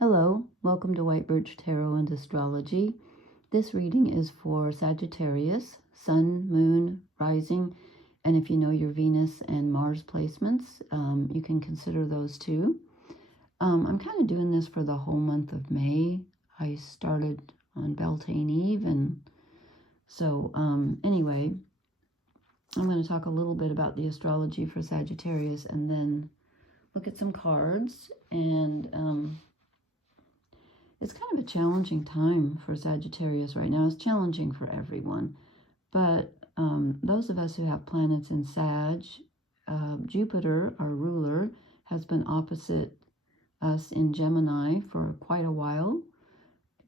Hello, welcome to White Birch Tarot and Astrology. This reading is for Sagittarius, Sun, Moon, Rising, and if you know your Venus and Mars placements, you can consider those too. I'm kind of doing this for the whole month of May. I started on Beltane Eve, and so anyway, I'm going to talk a little bit about the astrology for Sagittarius and then look at some cards. And it's kind of a challenging time for Sagittarius right now. It's challenging for everyone. But those of us who have planets in Sag, Jupiter, our ruler, has been opposite us in Gemini for quite a while.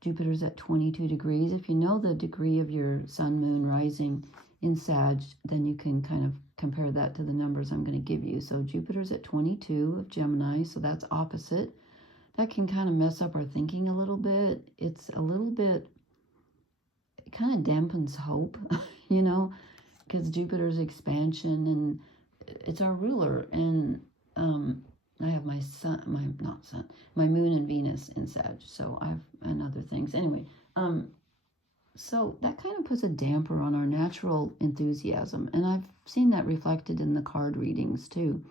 Jupiter's at 22 degrees. If you know the degree of your sun, moon, rising in Sag, then you can kind of compare that to the numbers I'm going to give you. So Jupiter's at 22 of Gemini, so that's opposite. That can kind of mess up our thinking a little bit. It's a little bit, it kind of dampens hope, you know, because Jupiter's expansion and it's our ruler. And I have my sun, my moon and Venus in Sag. So I have, and other things. Anyway, so that kind of puts a damper on our natural enthusiasm. And I've seen that reflected in the card readings too.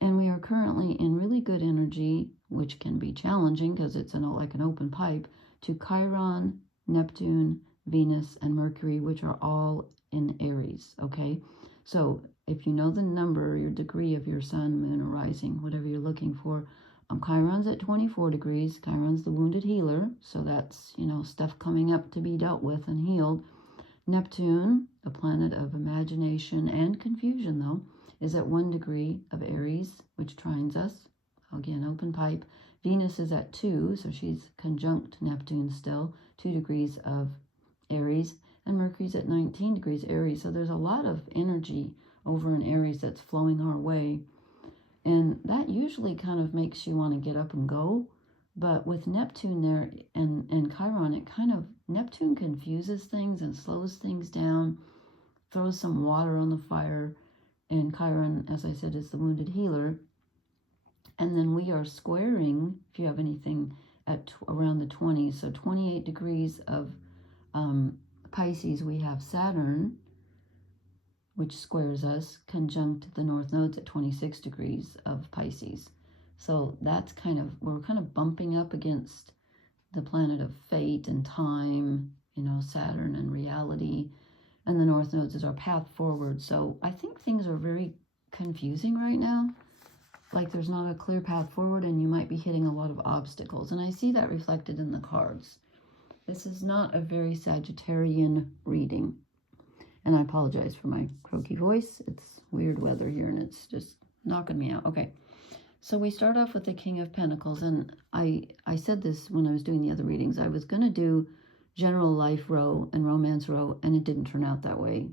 And we are currently in really good energy, which can be challenging because it's like an open pipe, to Chiron, Neptune, Venus, and Mercury, which are all in Aries, okay? So if you know the number, your degree of your sun, moon, or rising, whatever you're looking for, Chiron's at 24 degrees. Chiron's the wounded healer, so that's, you know, stuff coming up to be dealt with and healed. Neptune, the planet of imagination and confusion, though, is at 1 degree of Aries, which trines us. Again, open pipe. Venus is at 2, so she's conjunct Neptune still, 2 degrees of Aries. And Mercury's at 19 degrees Aries. So there's a lot of energy over in Aries that's flowing our way. And that usually kind of makes you want to get up and go. But with Neptune there and Chiron, it kind of, Neptune confuses things and slows things down, throws some water on the fire. And Chiron, as I said, is the wounded healer. And then we are squaring, if you have anything, at around the 20s. So 28 degrees of Pisces, we have Saturn, which squares us, conjunct the north nodes at 26 degrees of Pisces. So that's kind of, we're kind of bumping up against the planet of fate and time, you know, Saturn and reality. And the north nodes is our path forward. So I think things are very confusing right now. Like there's not a clear path forward and you might be hitting a lot of obstacles. And I see that reflected in the cards. This is not a very Sagittarian reading. And I apologize for my croaky voice. It's weird weather here and it's just knocking me out. Okay. So we start off with the King of Pentacles. And I said this when I was doing the other readings. I was going to do general life row and romance row, and it didn't turn out that way.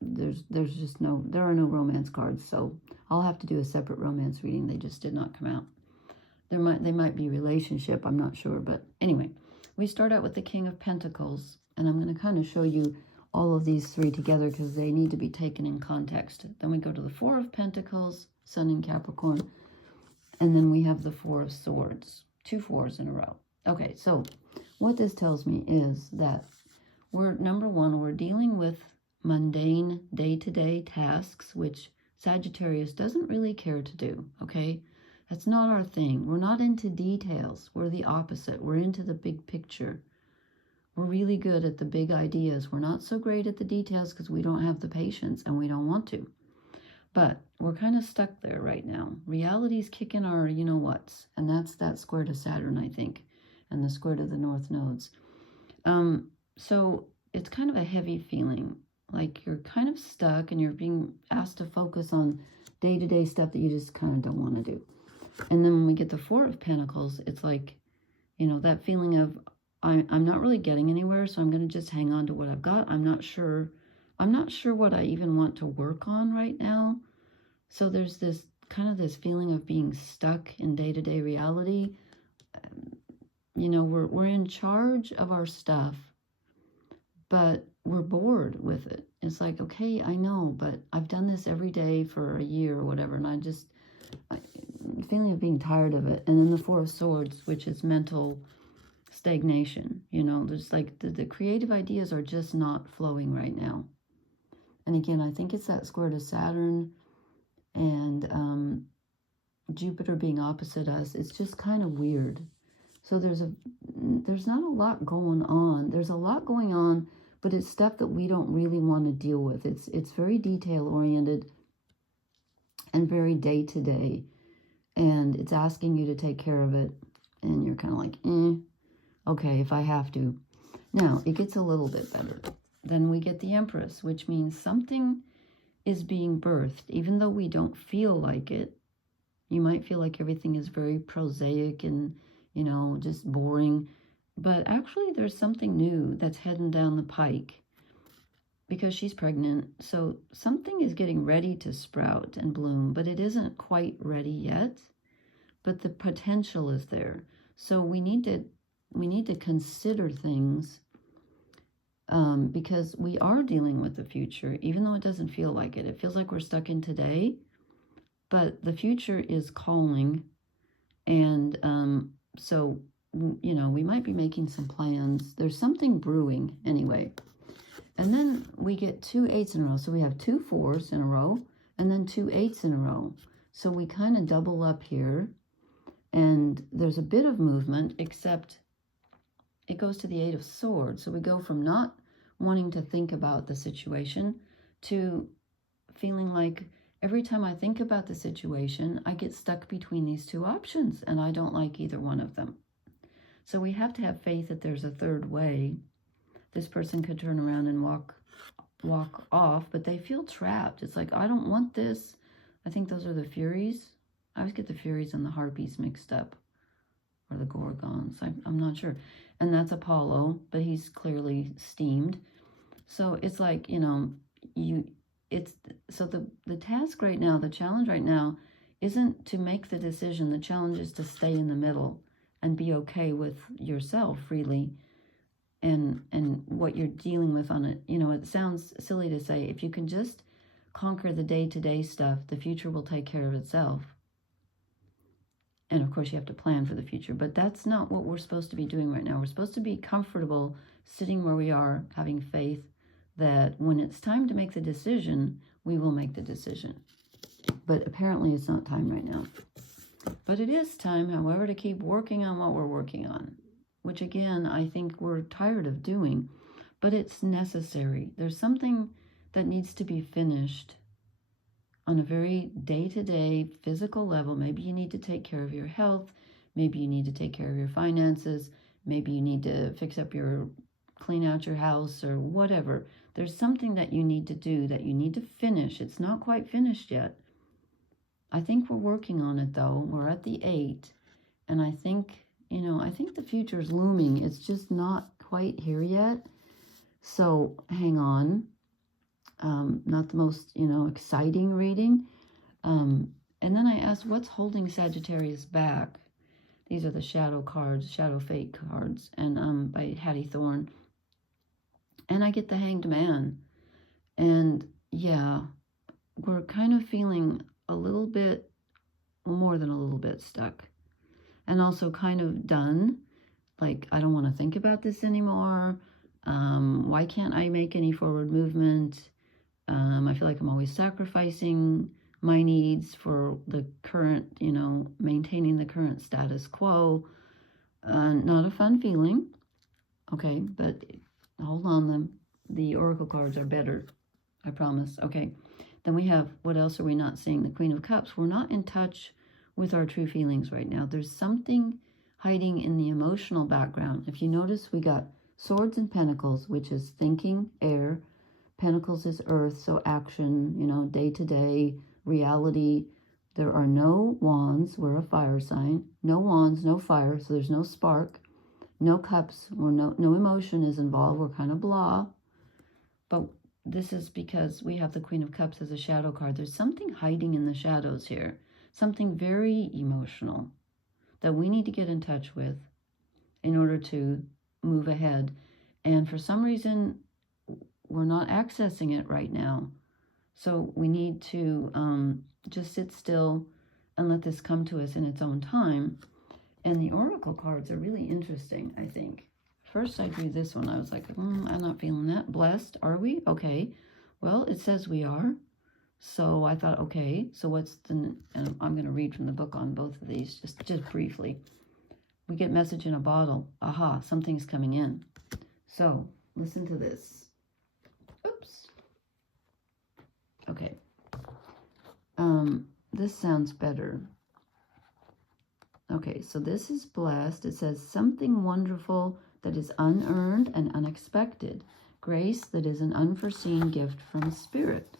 There's just there are no romance cards, so I'll have to do a separate romance reading. They just did not come out. They might be relationship, I'm not sure, but anyway, we start out with the King of Pentacles, and I'm going to kind of show you all of these three together because they need to be taken in context. Then we go to the Four of Pentacles, Sun in Capricorn, and then we have the Four of Swords, 2 fours in a row. Okay, so what this tells me is that number one, we're dealing with mundane day-to-day tasks, which Sagittarius doesn't really care to do, okay? That's not our thing. We're not into details. We're the opposite. We're into the big picture. We're really good at the big ideas. We're not so great at the details because we don't have the patience and we don't want to. But we're kind of stuck there right now. Reality's kicking our you-know-whats, and that's that square to Saturn, I think, and the square to the north nodes. So it's kind of a heavy feeling, like you're kind of stuck and you're being asked to focus on day-to-day stuff that you just kind of don't want to do. And then when we get the Four of Pentacles, it's like, you know, that feeling of I'm not really getting anywhere, so I'm going to just hang on to what I've got. I'm not sure what I even want to work on right now. So there's this kind of this feeling of being stuck in day-to-day reality. You know, we're in charge of our stuff, but we're bored with it. It's like, okay, I know, but I've done this every day for a year or whatever, and feeling of being tired of it. And then the Four of Swords, which is mental stagnation. You know, there's like the creative ideas are just not flowing right now. And again, I think it's that square to Saturn and Jupiter being opposite us. It's just kind of weird. So there's not a lot going on. There's a lot going on, but it's stuff that we don't really want to deal with. It's very detail oriented and very day to day, and it's asking you to take care of it, and you're kind of like, okay, if I have to. Now it gets a little bit better. Then we get the Empress, which means something is being birthed, even though we don't feel like it. You might feel like everything is very prosaic and, you know, just boring. But actually there's something new that's heading down the pike because she's pregnant. So something is getting ready to sprout and bloom, but it isn't quite ready yet. But the potential is there. So we need to consider things because we are dealing with the future, even though it doesn't feel like it. It feels like we're stuck in today. But the future is calling, and so, you know, we might be making some plans. There's something brewing anyway. And then we get 2 8s in a row. So we have 2 4s in a row, and then 2 8s in a row. So we kind of double up here, and there's a bit of movement, except it goes to the 8 of Swords. So we go from not wanting to think about the situation to feeling like, every time I think about the situation, I get stuck between these 2 options, and I don't like either one of them. So we have to have faith that there's a third way. This person could turn around and walk off, but they feel trapped. It's like, I don't want this. I think those are the Furies. I always get the Furies and the Harpies mixed up, or the Gorgons. I'm not sure. And that's Apollo, but he's clearly steamed. So it's like, you know, so the task right now, the challenge right now isn't to make the decision. The challenge is to stay in the middle and be okay with yourself really and what you're dealing with on it. You know, it sounds silly to say, if you can just conquer the day-to-day stuff, the future will take care of itself. And of course you have to plan for the future, but that's not what we're supposed to be doing right now. We're supposed to be comfortable sitting where we are, having faith that when it's time to make the decision, we will make the decision. But apparently it's not time right now. But it is time, however, to keep working on what we're working on, which again, I think we're tired of doing, but it's necessary. There's something that needs to be finished on a very day-to-day physical level. Maybe you need to take care of your health. Maybe you need to take care of your finances. Maybe you need to clean out your house or whatever. There's something that you need to do, that you need to finish. It's not quite finished yet. I think we're working on it though. We're at the 8. And I think, you know, I think the future is looming. It's just not quite here yet. So hang on. Not the most, you know, exciting reading. And then I asked, what's holding Sagittarius back? These are the shadow cards, shadow fate cards, and by Hattie Thorne. And I get the Hanged Man. And yeah, we're kind of feeling a little bit, more than a little bit stuck. And also kind of done. Like, I don't want to think about this anymore. Why can't I make any forward movement? I feel like I'm always sacrificing my needs for the current, you know, maintaining the current status quo. Not a fun feeling. Okay, but hold on, the oracle cards are better. I promise. Okay, then we have, what else are we not seeing? The Queen of Cups. We're not in touch with our true feelings right now. There's something hiding in the emotional background. If you notice, we got Swords and Pentacles, which is thinking, air. Pentacles is earth, so action, you know, day-to-day reality. There are no wands. We're a fire sign. No wands, no fire, so there's no spark. No cups. No emotion is involved. We're kind of blah. But this is because we have the Queen of Cups as a shadow card. There's something hiding in the shadows here. Something very emotional that we need to get in touch with in order to move ahead. And for some reason, we're not accessing it right now. So we need to just sit still, and let this come to us in its own time. And the oracle cards are really interesting, I think. First I drew this one. I was like, I'm not feeling that. Blessed, are we? Okay. Well, it says we are. So I thought, okay, so what's the, and I'm going to read from the book on both of these, just briefly. We get message in a bottle. Aha, something's coming in. So listen to this. Oops. Okay. This sounds better. Okay, so this is blessed. It says something wonderful that is unearned and unexpected. Grace that is an unforeseen gift from Spirit.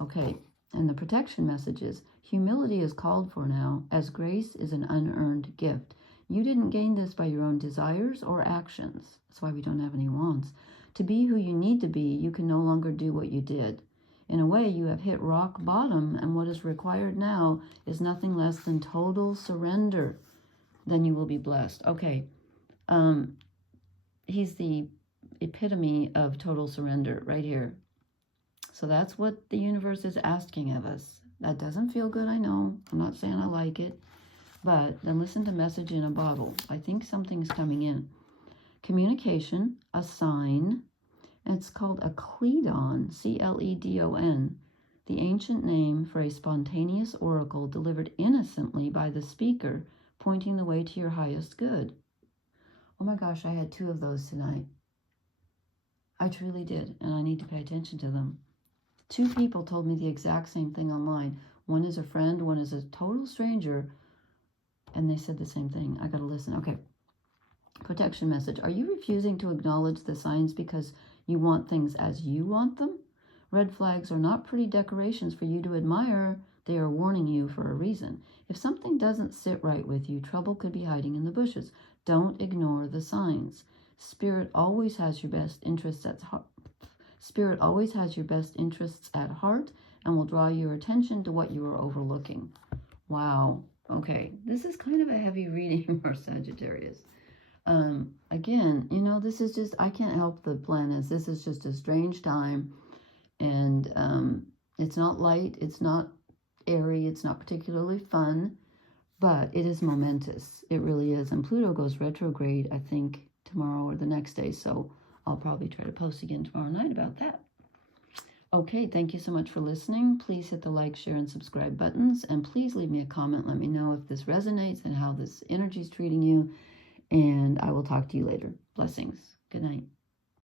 Okay, and the protection message is humility is called for now, as grace is an unearned gift. You didn't gain this by your own desires or actions. That's why we don't have any wants. To be who you need to be, you can no longer do what you did. In a way, you have hit rock bottom, and what is required now is nothing less than total surrender. Then you will be blessed. Okay, he's the epitome of total surrender right here. So that's what the universe is asking of us. That doesn't feel good, I know. I'm not saying I like it. But then listen to message in a bottle. I think something's coming in. Communication, a sign, and it's called a cledon, C-L-E-D-O-N, the ancient name for a spontaneous oracle delivered innocently by the speaker, pointing the way to your highest good. Oh my gosh, I had 2 of those tonight. I truly did, and I need to pay attention to them. 2 people told me the exact same thing online. One is a friend, one is a total stranger, and they said the same thing. I got to listen. Okay. Protection message. Are you refusing to acknowledge the signs because you want things as you want them? Red flags are not pretty decorations for you to admire. They are warning you for a reason. If something doesn't sit right with you, trouble could be hiding in the bushes. Don't ignore the signs. Spirit always has your best interests at heart. Spirit always has your best interests at heart and will draw your attention to what you are overlooking. Wow. Okay. This is kind of a heavy reading for Sagittarius. Again, you know, this is just, I can't help the planets. This is just a strange time. And it's not light. It's not airy. It's not particularly fun. But it is momentous. It really is. And Pluto goes retrograde, I think, tomorrow or the next day. So I'll probably try to post again tomorrow night about that. Okay, thank you so much for listening. Please hit the like, share, and subscribe buttons. And please leave me a comment. Let me know if this resonates and how this energy is treating you. And I will talk to you later. Blessings. Good night.